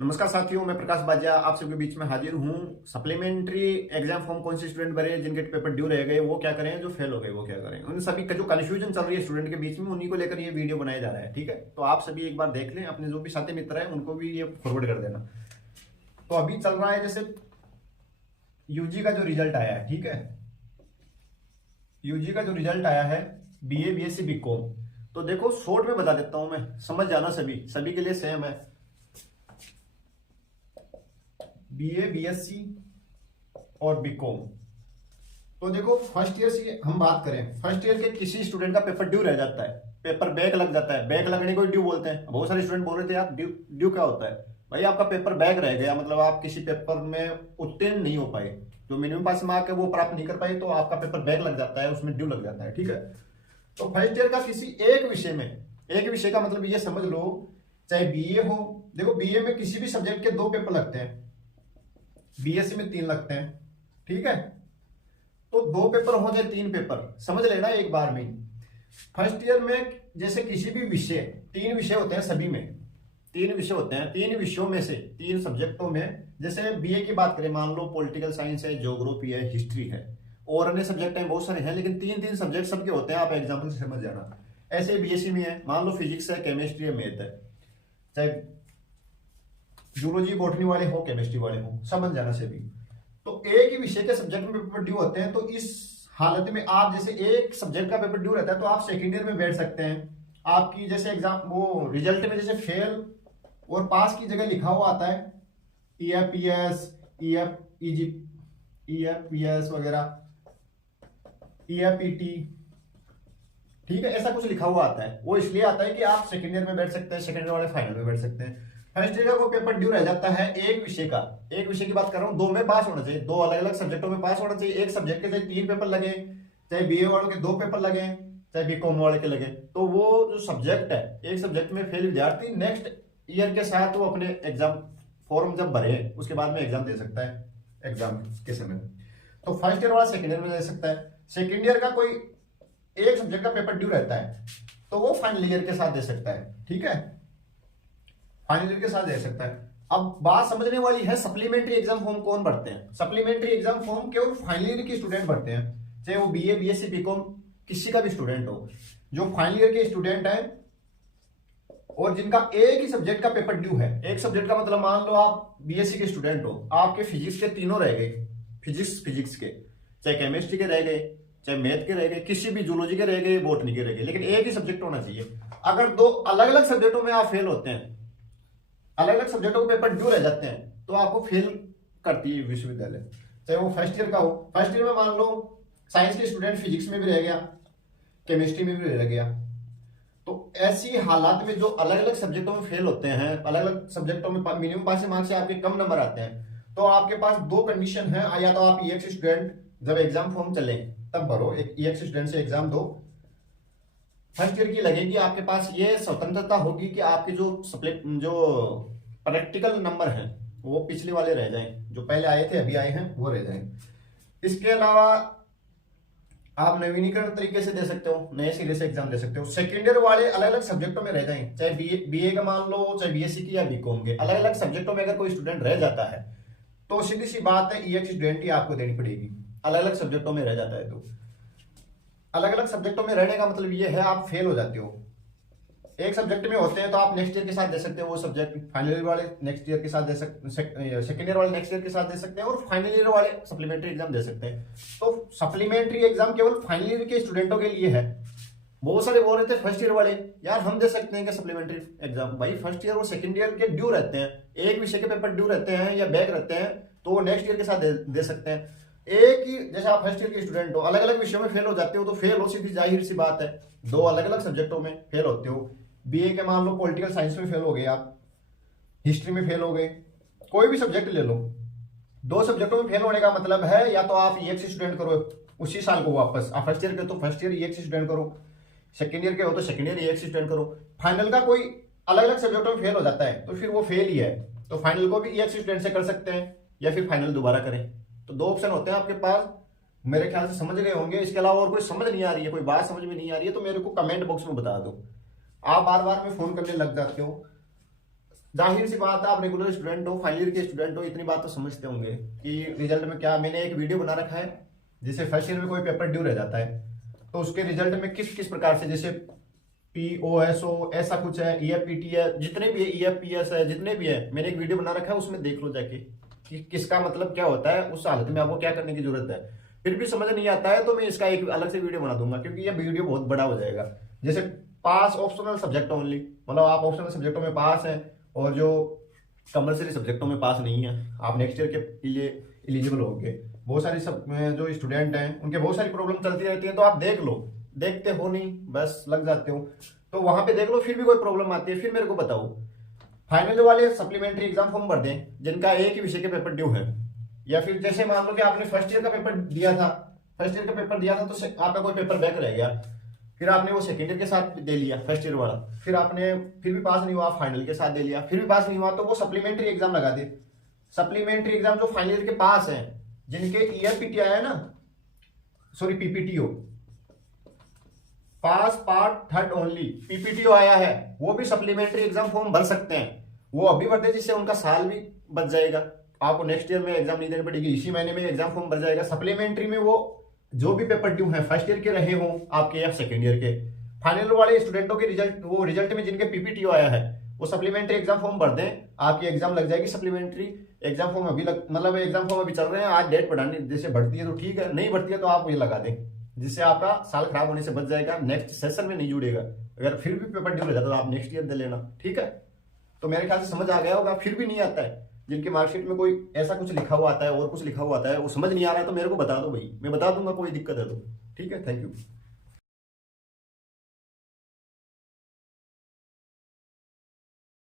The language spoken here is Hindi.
नमस्कार साथियों, मैं प्रकाश बाजिया आप सबके बीच में हाजिर हूँ। सप्लीमेंट्री एग्जाम फॉर्म कौन से स्टूडेंट भरे जिनके पेपर ड्यू रह गए, वो क्या करें, जो फेल हो गए वो क्या करें, उन सभी का जो कंफ्यूजन चल रही है स्टूडेंट के बीच में, उन्हीं को लेकर ये वीडियो बनाया जा रहा है। ठीक है, तो आप सभी एक बार देख लें, अपने जो भी साथी मित्र हैं उनको भी ये फॉरवर्ड कर देना। तो अभी चल रहा है जैसे यूजी का जो रिजल्ट आया है, ठीक है, यूजी का जो रिजल्ट आया है बीए बीएससी बीकॉम, तो देखो शॉर्ट में बता देता हूं, मैं समझ जाना, सभी सभी के लिए सेम है। बीए बीएससी और बीकॉम, तो देखो फर्स्ट ईयर से हम बात करें, फर्स्ट ईयर के किसी स्टूडेंट का पेपर ड्यू रह जाता है, पेपर बैक लग जाता है, बैक लगने को ड्यू बोलते हैं। बहुत सारे स्टूडेंट बोल रहे थे यार ड्यू ड्यू क्या होता है। भाई आपका पेपर बैक रह गया, मतलब आप किसी पेपर में उत्तीर्ण नहीं हो पाए, जो मिनिमम पास मार्क है वो प्राप्त नहीं कर पाए, तो आपका पेपर बैक लग जाता है, उसमें ड्यू लग जाता है। ठीक है, तो फर्स्ट ईयर का किसी एक विषय में, एक विषय का मतलब ये समझ लो, चाहे बीए हो, देखो बीए में किसी भी सब्जेक्ट के 2 पेपर लगते हैं, बीएससी में 3 लगते हैं। ठीक है, तो 2 पेपर हो जाए 3 पेपर, समझ लेना एक बार में। फर्स्ट ईयर में जैसे किसी भी विषय, 3 विषय होते हैं, सभी में 3 विषय होते हैं, 3 विषयों में से 3 सब्जेक्टों में, जैसे बीए की बात करें, मान लो पॉलिटिकल साइंस है, ज्योग्राफी है, हिस्ट्री है, और अन्य सब्जेक्ट हैं बहुत सारे हैं, लेकिन 3 सब्जेक्ट सबके होते हैं, आप एग्जाम्पल से समझ जाना। ऐसे बीएससी में है, मान लो फिजिक्स है, केमिस्ट्री है, मैथ है, चाहे जूलॉजी बॉटनी वाले हो, केमिस्ट्री वाले हो, समझ जाना सभी। तो एक ही विषय के सब्जेक्ट में पेपर ड्यू होते हैं, तो इस हालत में आप जैसे एक सब्जेक्ट का पेपर ड्यू रहता है, तो आप सेकेंड ईयर में बैठ सकते हैं। आपकी जैसे एग्जाम वो रिजल्ट में जैसे फेल और पास की जगह लिखा हुआ आता है ईएफपीएस, ईएफपीएस वगैरह, ईएफपीटी, ठीक है, ऐसा कुछ लिखा हुआ आता है। वो इसलिए आता है कि आप सेकेंड ईयर में बैठ सकते हैं, सेकेंड ईयर वाले फाइनल में बैठ सकते हैं। फर्स्ट ईयर का कोई पेपर ड्यू रह जाता है एक विषय का, एक विषय की बात कर रहा हूँ, 2 में पास होना चाहिए, 2 अलग अलग सब्जेक्टों में पास होना चाहिए। एक सब्जेक्ट के चाहे 3 पेपर लगे, चाहे बीए वालों के 2 पेपर लगे, चाहे बीकॉम वाले के लगे, तो वो जो सब्जेक्ट है, एक सब्जेक्ट में फेल विद्यार्थी नेक्स्ट ईयर के साथ वो अपने एग्जाम फॉर्म जब भरे उसके बाद में एग्जाम दे सकता है, एग्जाम के समय। तो फर्स्ट ईयर वाला सेकेंड ईयर में दे सकता है। सेकेंड ईयर का कोई एक सब्जेक्ट का पेपर ड्यू रहता है, तो वो फाइनल ईयर के साथ दे सकता है। ठीक है, फाइनल ईयर के साथ दे सकता है। अब बात समझने वाली है, सप्लीमेंट्री एग्जाम फॉर्म कौन भरते हैं। सप्लीमेंट्री एग्जाम फॉर्म केवल फाइनल ईयर के स्टूडेंट भरते हैं, चाहे वो बीए बीएससी बीकॉम किसी का भी स्टूडेंट हो। जो फाइनल ईयर के स्टूडेंट है और जिनका एक ही सब्जेक्ट का पेपर ड्यू है, एक सब्जेक्ट का मतलब मान लो आप बीएससी के स्टूडेंट हो, आपके फिजिक्स के तीनों रह गए, फिजिक्स के, चाहे केमिस्ट्री के रह गए, चाहे मैथ के रह गए, किसी भी जूलॉजी के रह गए, बॉटनी के रह गए, लेकिन एक ही सब्जेक्ट होना चाहिए। अगर 2 अलग अलग सब्जेक्टों में आप फेल होते हैं, अलग अलग सब्जेक्टों के पेपर ड्यू रह जाते हैं, तो आपको फेल करती है विश्वविद्यालय, चाहे वो फर्स्ट ईयर का हो। फर्स्ट ईयर में मान लो साइंस के स्टूडेंट फिजिक्स में भी रह गया, केमिस्ट्री में भी रह गया, तो ऐसी हालात में जो अलग अलग सब्जेक्टों में फेल होते हैं, अलग अलग सब्जेक्टों में मिनिमम पासिंग मार्क्स से आपके कम नंबर आते हैं, तो आपके पास 2 कंडीशन है, या तो आप ईएक्स स्टूडेंट जब एग्जाम फॉर्म चले तब भरो, एक ईएक्स स्टूडेंट से एग्जाम दो, फर्स्ट ईयर की लगेगी, आपके पास ये स्वतंत्रता होगी कि आपके जो प्रैक्टिकल नंबर हैं वो पिछले वाले रह जाएं, जो पहले आए थे अभी आए हैं वो रह जाएं। इसके अलावा आप नवीनीकरण तरीके से दे सकते हो, नए सिरे से एग्जाम दे सकते हो। सेकेंड ईयर वाले अलग अलग सब्जेक्टों में रह जाएं, चाहे बीए का मान लो, चाहे बीएससी की या बीकॉम के, अलग अलग सब्जेक्टों में अगर कोई स्टूडेंट रह जाता है, तो सीधी सी बात है ईएक्स स्टूडेंट ही आपको देनी पड़ेगी। अलग अलग सब्जेक्टों में रह जाता है, तो अलग अलग सब्जेक्टों में रहने का मतलब ये है आप फेल हो जाते हो। एक सब्जेक्ट में होते हैं तो आप नेक्स्ट ईयर के साथ दे सकते हो वो सब्जेक्ट, फाइनल ईयर वाले नेक्स्ट ईयर के साथ दे सकते, सेकेंड ईयर वाले नेक्स्ट ईयर के साथ दे सकते हैं, और फाइनल ईयर वाले सप्लीमेंट्री एग्जाम दे सकते हैं। तो सप्लीमेंट्री एग्जाम केवल फाइनल ईयर के स्टूडेंटों के लिए है। बहुत सारे बोल रहे थे फर्स्ट ईयर वाले यार हम दे सकते हैं क्या सप्लीमेंट्री एग्जाम। भाई फर्स्ट ईयर और सेकंड ईयर के ड्यू रहते हैं, एक विषय के पेपर ड्यू रहते हैं या बैक रहते हैं, तो वो नेक्स्ट ईयर के साथ दे सकते हैं। एक ही जैसे आप फर्स्ट ईयर के स्टूडेंट हो, अलग अलग विषयों में फेल हो जाते हो, तो फेल हो, सीधी जाहिर सी बात है 2 अलग अलग सब्जेक्टों में फेल होते हो। बीए के मान लो पॉलिटिकल साइंस में फेल हो गए आप, हिस्ट्री में फेल हो गए, कोई भी सब्जेक्ट ले लो, 2 सब्जेक्टों में फेल होने का मतलब है या तो आप ईएक्स स्टूडेंट करो उसी साल को वापस, आप फर्स्ट ईयर के तो फर्स्ट ईयर ईएक्स स्टूडेंट करो, सेकेंड ईयर के हो तो सेकेंड ईयर ईएक्स स्टूडेंट करो। फाइनल का कोई अलग अलग सब्जेक्टों में फेल हो जाता है तो फिर वो फेल ही है, तो फाइनल को भी ईएक्स स्टूडेंट से कर सकते हैं या फिर फाइनल दोबारा करें। तो 2 ऑप्शन होते हैं आपके पास, मेरे ख्याल से समझ गए होंगे। इसके अलावा और कोई समझ नहीं आ रही है, कोई बात समझ में नहीं आ रही है, तो मेरे को कमेंट बॉक्स में बता दो। आप बार बार में फोन करने लग जाते हो, जाहिर सी बात है, आप रेगुलर स्टूडेंट हो, फाइनल ईयर के स्टूडेंट हो, इतनी बात तो समझते होंगे कि रिजल्ट में क्या, मैंने एक वीडियो बना रखा है जैसे फर्स्ट ईयर में कोई पेपर ड्यू रह जाता है तो उसके रिजल्ट में किस किस प्रकार से, जैसे POSO ऐसा कुछ है, EFPT है, जितने भी है, EFPS है, जितने भी है, मैंने एक वीडियो बना रखा है, उसमें देख लो जाके कि किसका मतलब क्या होता है, उस हालत में आपको क्या करने की जरूरत है। फिर भी समझ नहीं आता है तो मैं इसका एक अलग से वीडियो बना दूंगा, क्योंकि ये वीडियो बहुत बड़ा हो जाएगा। जैसे पास ऑप्शनल सब्जेक्ट ओनली, मतलब आप ऑप्शनल सब्जेक्टों में पास हैं और जो कमर्शियल सब्जेक्टों में पास नहीं है, आप नेक्स्ट ईयर के लिए एलिजिबल होंगे। बहुत सारी सब जो स्टूडेंट हैं उनके बहुत सारी प्रॉब्लम चलती रहती है, तो आप देख लो, देखते हो नहीं बस लग जाते हो, तो वहां पे देख लो, फिर भी कोई प्रॉब्लम आती है फिर मेरे को बताओ। फाइनल वाले सप्लीमेंट्री एग्जाम फॉर्म भर दें जिनका एक ही विषय के पेपर ड्यू है, या फिर जैसे मान लो कि आपने फर्स्ट ईयर का पेपर दिया था, फर्स्ट ईयर का पेपर दिया था तो आपका कोई पेपर बैक रह गया, फिर आपने वो सेकेंड ईयर के साथ दे लिया फर्स्ट ईयर वाला, फिर आपने फिर भी पास नहीं हुआ, फाइनल के साथ दे लिया, फिर भी पास नहीं हुआ, तो वो सप्लीमेंट्री एग्जाम लगा दे। सप्लीमेंट्री एग्जाम जो फाइनल ईयर के पास है, जिनके EFPT आया है ना, सॉरी PPTO, पास पार्ट थर्ड ओनली, PPTO आया है, वो भी सप्लीमेंट्री एग्जाम फॉर्म भर सकते हैं। वो अभी भर दे जिससे उनका साल भी बच जाएगा, आपको नेक्स्ट ईयर में एग्जाम नहीं देनी पड़ेगी, इसी महीने में एग्जाम फॉर्म भर जाएगा। सप्लीमेंट्री में वो जो भी पेपर ड्यू है फर्स्ट ईयर के रहे हो आपके या सेकेंड ईयर के, फाइनल वाले स्टूडेंटों के रिजल्ट, वो रिजल्ट में जिनके PPTO आया है वो सप्लीमेंट्री एग्जाम फॉर्म भर दें, आपकी एग्जाम लग जाएगी। सप्लीमेंट्री एग्जाम फॉर्म अभी मतलब एग्जाम फॉर्म अभी चल रहे हैं, आज डेट बढ़ानी, जैसे बढ़ती है तो ठीक है, नहीं बढ़ती है तो आप ये लगा दें, जिससे आपका साल खराब होने से बच जाएगा, नेक्स्ट सेशन में नहीं जुड़ेगा। अगर फिर भी पेपर ड्यू हो जाता तो आप नेक्स्ट ईयर दे लेना, ठीक है। तो मेरे ख्याल से समझ आ गया होगा। फिर भी नहीं आता है, जिनकी मार्कशीट में कोई ऐसा कुछ लिखा हुआ आता है और कुछ लिखा हुआ आता है, वो समझ नहीं आ रहा है तो मेरे को बता दो भाई, मैं बता दूंगा, कोई दिक्कत है तो, ठीक है। Thank you.